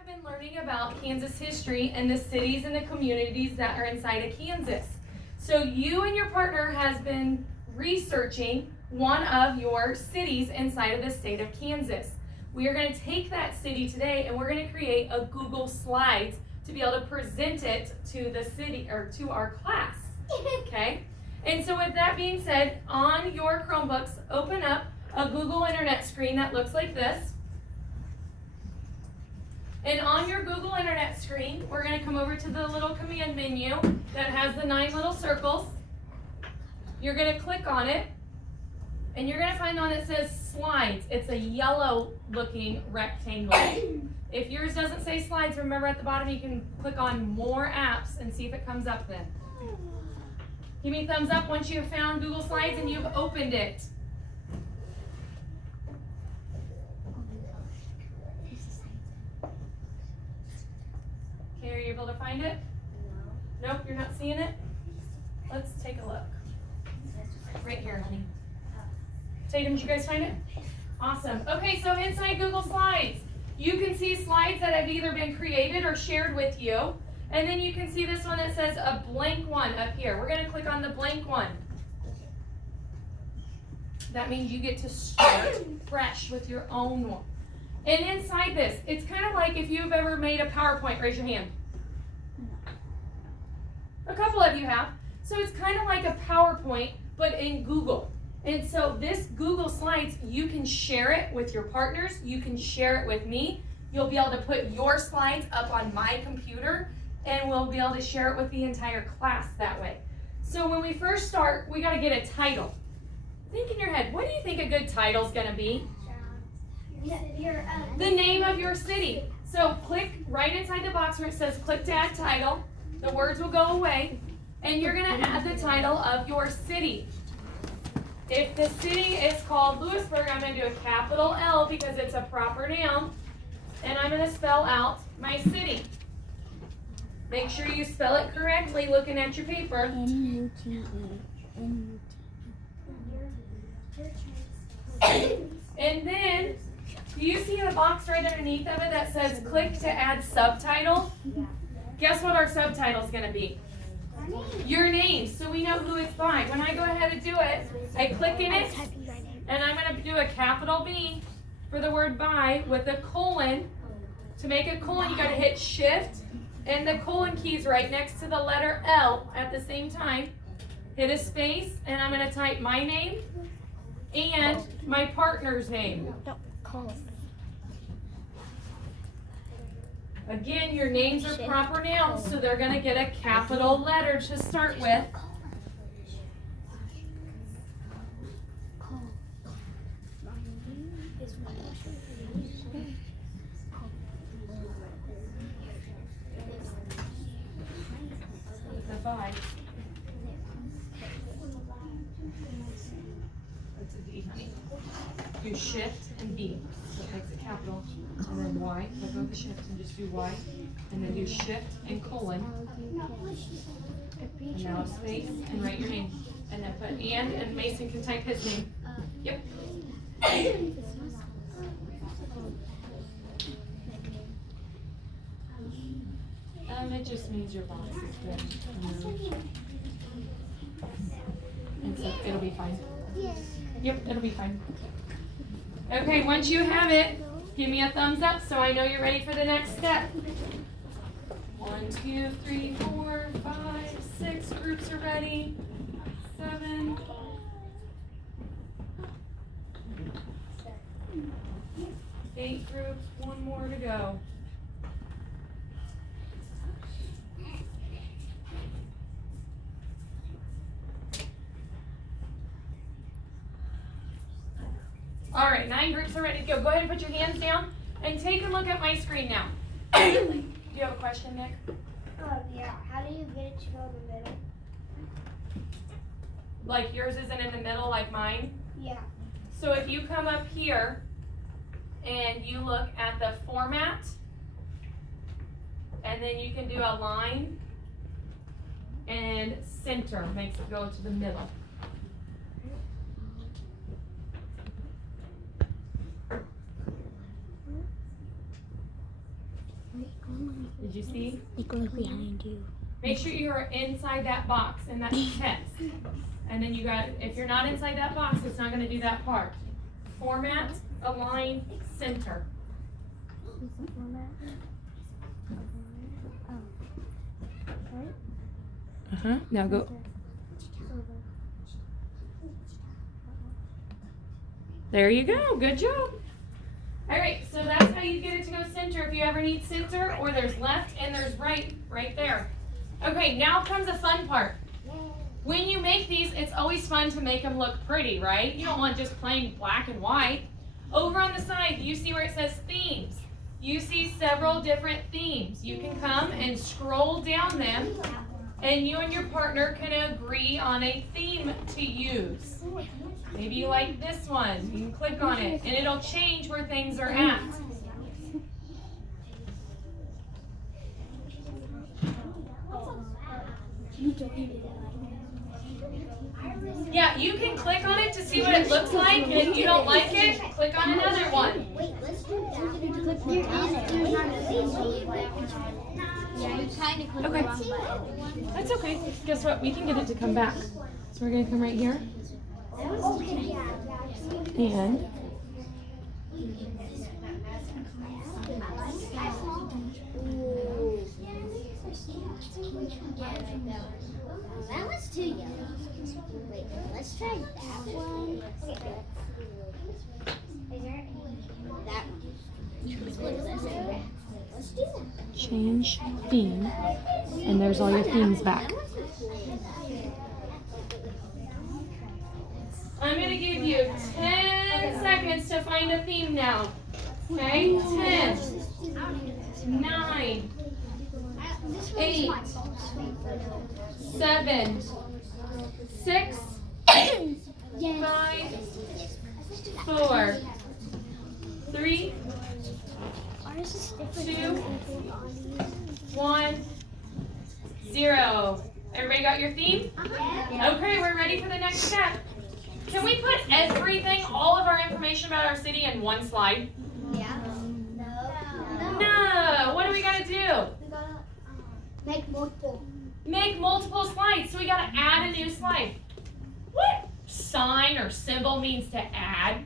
have been learning about Kansas history and the cities and the communities that are inside of Kansas. So you and your partner has been researching one of your cities inside of the state of Kansas. We are going to take that city today and we're going to create a Google Slides to be able to present it to the city or to our class. Okay? And so with that being said, on your Chromebooks, open up a Google Internet screen that looks like this. And on your Google Internet screen, we're going to come over to the little command menu that has the 9 little circles. You're going to click on it, and you're going to find the one that says Slides. It's a yellow looking rectangle. If yours doesn't say Slides, remember at the bottom you can click on More Apps and see if it comes up then. Give me a thumbs up once you've found Google Slides and you've opened it. Okay, are you able to find it? No. Nope, you're not seeing it? Let's take a look. Right here, honey. Tatum, did you guys find it? Awesome. Okay, so inside Google Slides, you can see slides that have either been created or shared with you. And then you can see this one that says a blank one up here. We're going to click on the blank one. That means you get to start fresh with your own one. And inside this, it's kind of like if you've ever made a PowerPoint, raise your hand. A couple of you have. So it's kind of like a PowerPoint, but in Google. And so this Google Slides, you can share it with your partners. You can share it with me. You'll be able to put your slides up on my computer, and we'll be able to share it with the entire class that way. So when we first start, we got to get a title. Think in your head, what do you think a good title is going to be? The name of your city. So click right inside the box where it says click to add title. The words will go away, and you're going to add the title of your city. If the city is called Lewisburg, I'm going to do a capital L because it's a proper noun, and I'm going to spell out my city. Make sure you spell it correctly looking at your paper. N-U-T-E. And then, do you see the box right underneath of it that says click to add subtitle? Yeah. Guess what our subtitle is going to be? Your name, so we know who it's by. When I go ahead and do it, I click in it, and I'm going to do a capital B for the word by with a colon. To make a colon, you got to hit Shift and the colon keys right next to the letter L at the same time. Hit a space, and I'm going to type my name and my partner's name. Again, your names are proper nouns, so they're going to get a capital letter to start with. By. That's a D, honey. Do Shift and B, so it makes it capital. And then Y, let go of the shift and just do Y. And then do Shift and colon. And now a space and write your name. And then put and Mason can type his name. Yep. It just means your box is good. And so it'll be fine. Yep, it'll be fine. Okay, once you have it, give me a thumbs up so I know you're ready for the next step. 1, 2, 3, 4, 5, 6 groups are ready. 7. 8 groups, 1 more to go. All right, 9 groups are ready to go. Go ahead and put your hands down and take a look at my screen now. Do you have a question, Nick? Yeah. How do you get it to go in the middle? Like yours isn't in the middle like mine? Yeah. So if you come up here and you look at the format, and then you can do a line, and center makes it go to the middle. Did you see? It goes behind you. Make sure you're inside that box, and that's text. And then if you're not inside that box, it's not going to do that part. Format, align, center. Now go. There you go. Good job. All right, so that's how you get it to go center if you ever need center, or there's left and there's right there. Okay, now comes the fun part. When you make these, it's always fun to make them look pretty, right? You don't want just plain black and white. Over on the side, you see where it says themes. You see several different themes. You can come and scroll down them, and you and your partner can agree on a theme to use. Maybe you like this one. You can click on it, and it'll change where things are at. Yeah, you can click on it to see what it looks like, and if you don't like it, click on another one. Wait, let's do that. Yeah, you kind of click the wrong button. That's okay. Guess what? We can get it to come back. So we're going to come right here. And that was too yellow. Wait, let's try that one. That one. Let's do that. change theme. And there's all your themes back. I'm going to give you 10 seconds to find a theme now. Okay? 10, 9, 8, 7, 6, 5, 4, 3, 2, 1, 0. Everybody got your theme? Okay, we're ready for the next step. Can we put everything, all of our information about our city in one slide? Yeah. No. What do we got to do? We gotta make multiple. Make multiple slides. So we got to add a new slide. What sign or symbol means to add?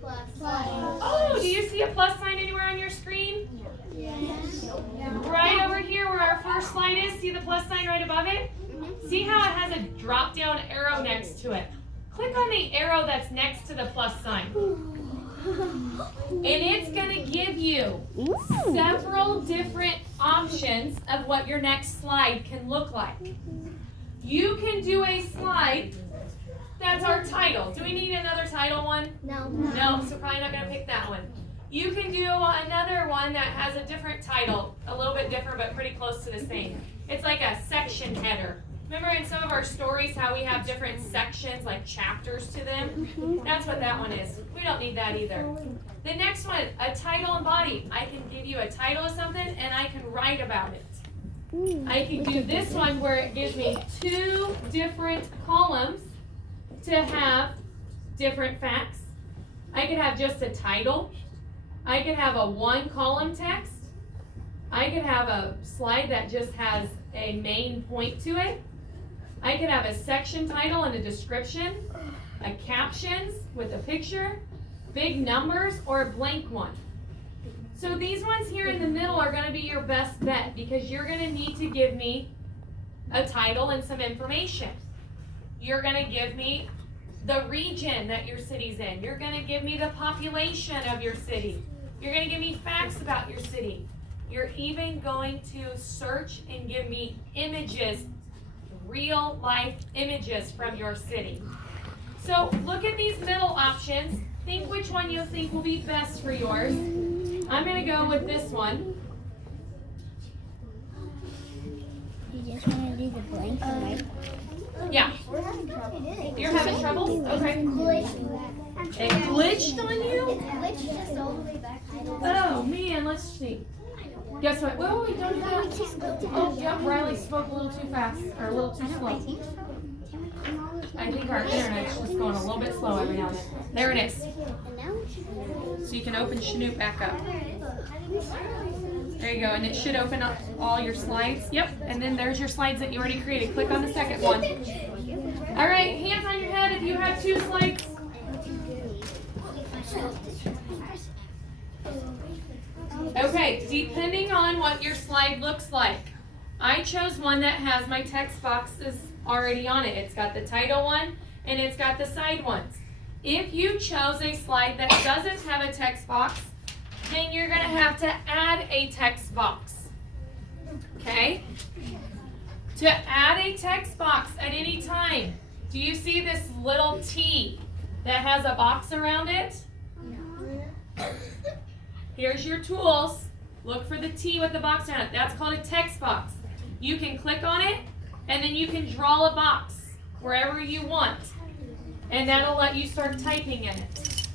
Plus. Oh, do you see a plus sign anywhere on your screen? Yes. Right over here where our first slide is, see the plus sign right above it? See how it has a drop down arrow next to it? Click on the arrow that's next to the plus sign. And it's going to give you several different options of what your next slide can look like. You can do a slide that's our title. Do we need another title one? No. No, so probably not going to pick that one. You can do another one that has a different title, a little bit different but pretty close to the same. It's like a section header. Remember in some of our stories how we have different sections, like chapters to them? That's what that one is. We don't need that either. The next one, a title and body. I can give you a title of something and I can write about it. I can do this one where it gives me 2 different columns to have different facts. I could have just a title. I could have a 1-column text. I could have a slide that just has a main point to it. I could have a section title and a description, a captions with a picture, big numbers, or a blank one. So these ones here in the middle are going to be your best bet because you're going to need to give me a title and some information. You're going to give me the region that your city's in. You're going to give me the population of your city. You're going to give me facts about your city. You're even going to search and give me images, real life images from your city. So look at these middle options. Think which one you think will be best for yours. I'm going to go with this one. You just want to do the blank one, right? Yeah. We're having trouble. You're having trouble? Okay. It glitched on you? It glitched just all the way back. Oh man, let's see. Guess what? Whoa, don't do that. Oh, yep, Riley spoke a little too fast, or a little too slow. I think our internet's just going a little bit slow every now and then. There it is. So you can open Chinook back up. There you go, and it should open up all your slides. Yep, and then there's your slides that you already created. Click on the second one. All right, hands on your head if you have 2 slides. Okay, depending on what your slide looks like, I chose one that has my text boxes already on it. It's got the title one and it's got the side ones. If you chose a slide that doesn't have a text box, then you're going to have to add a text box. Okay? To add a text box at any time, do you see this little T that has a box around it? Here's your tools. Look for the T with the box around it. That's called a text box. You can click on it, and then you can draw a box wherever you want. And that'll let you start typing in it.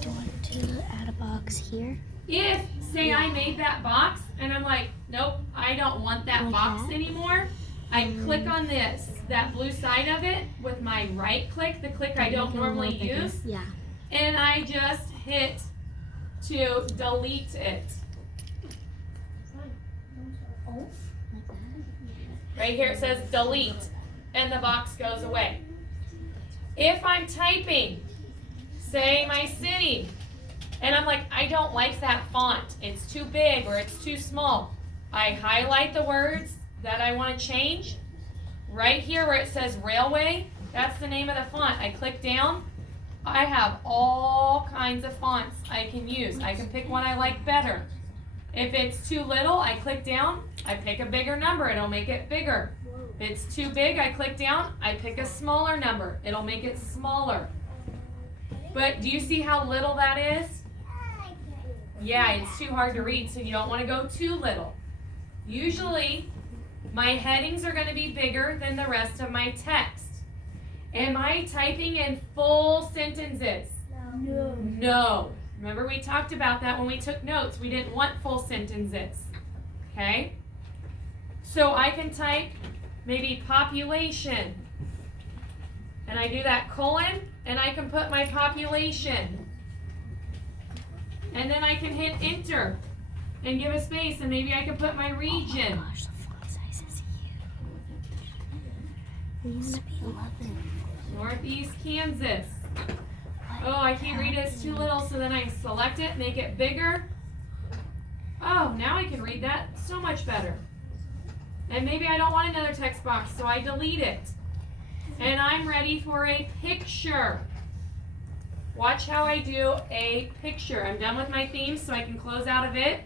Do you want to add a box here? If, say I made that box, and I'm like, nope, I don't want that box anymore, I click on this, that blue side of it, with my right click, the click I don't normally use, and I just hit to delete it. Right here it says delete, and the box goes away. If I'm typing, say my city, and I'm like, I don't like that font, it's too big or it's too small, I highlight the words that I want to change. Right here where it says railway, that's the name of the font. I click down. I have all kinds of fonts I can use. I can pick one I like better. If it's too little, I click down. I pick a bigger number. It'll make it bigger. If it's too big, I click down. I pick a smaller number. It'll make it smaller. But do you see how little that is? Yeah, it's too hard to read, so you don't want to go too little. Usually, my headings are going to be bigger than the rest of my text. Am I typing in full sentences? No. No. Remember we talked about that when we took notes. We didn't want full sentences. Okay? So I can type maybe population. And I do that colon, and I can put my population. And then I can hit enter and give a space, and maybe I can put my region. Oh my gosh, the font size is huge. It used to be 11. Northeast Kansas. Oh, I can't read it, it's too little, so then I select it, make it bigger. Oh, now I can read that so much better. And maybe I don't want another text box, so I delete it. And I'm ready for a picture. Watch how I do a picture. I'm done with my theme, so I can close out of it.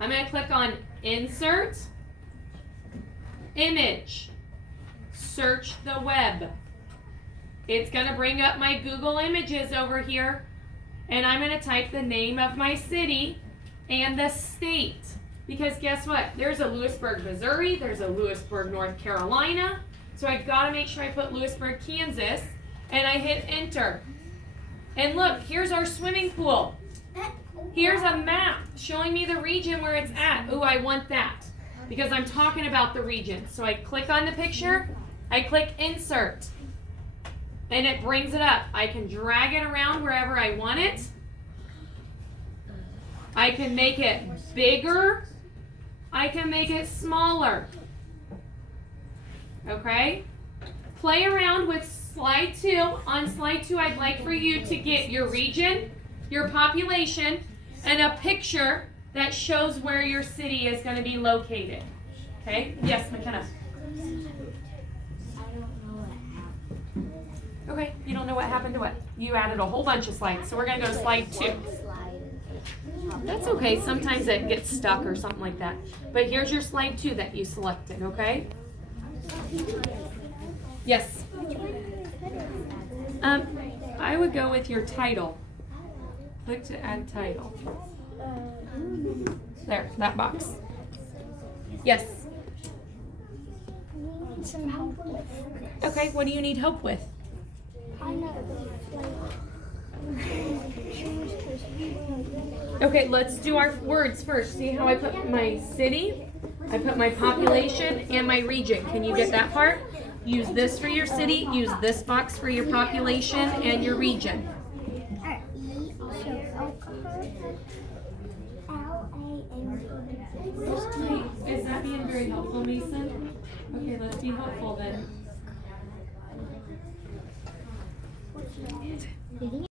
I'm going to click on Insert, Image, Search the Web. It's going to bring up my Google Images over here, and I'm going to type the name of my city and the state. Because guess what? There's a Lewisburg, Missouri. There's a Lewisburg, North Carolina. So I've got to make sure I put Lewisburg, Kansas, and I hit enter. And look, here's our swimming pool. Here's a map showing me the region where it's at. Ooh, I want that because I'm talking about the region. So I click on the picture, I click insert, and it brings it up. I can drag it around wherever I want it. I can make it bigger. I can make it smaller. Okay? Play around with slide 2. On slide 2, I'd like for you to get your region, your population, and a picture that shows where your city is going to be located. Okay? Yes, McKenna. Okay, you don't know what happened to what? You added a whole bunch of slides, so we're going to go to slide 2. That's okay, sometimes it gets stuck or something like that. But here's your slide 2 that you selected, okay? Yes? I would go with your title. Click to add title. There, that box. Yes? Some help with. Okay, what do you need help with? I know. Okay, let's do our words first. See how I put my city, I put my population, and my region. Can you get that part? Use this for your city, use this box for your population and your region. So alcohol, L-A-M-B. that being very helpful, Mason? Okay, let's be hopeful then. You think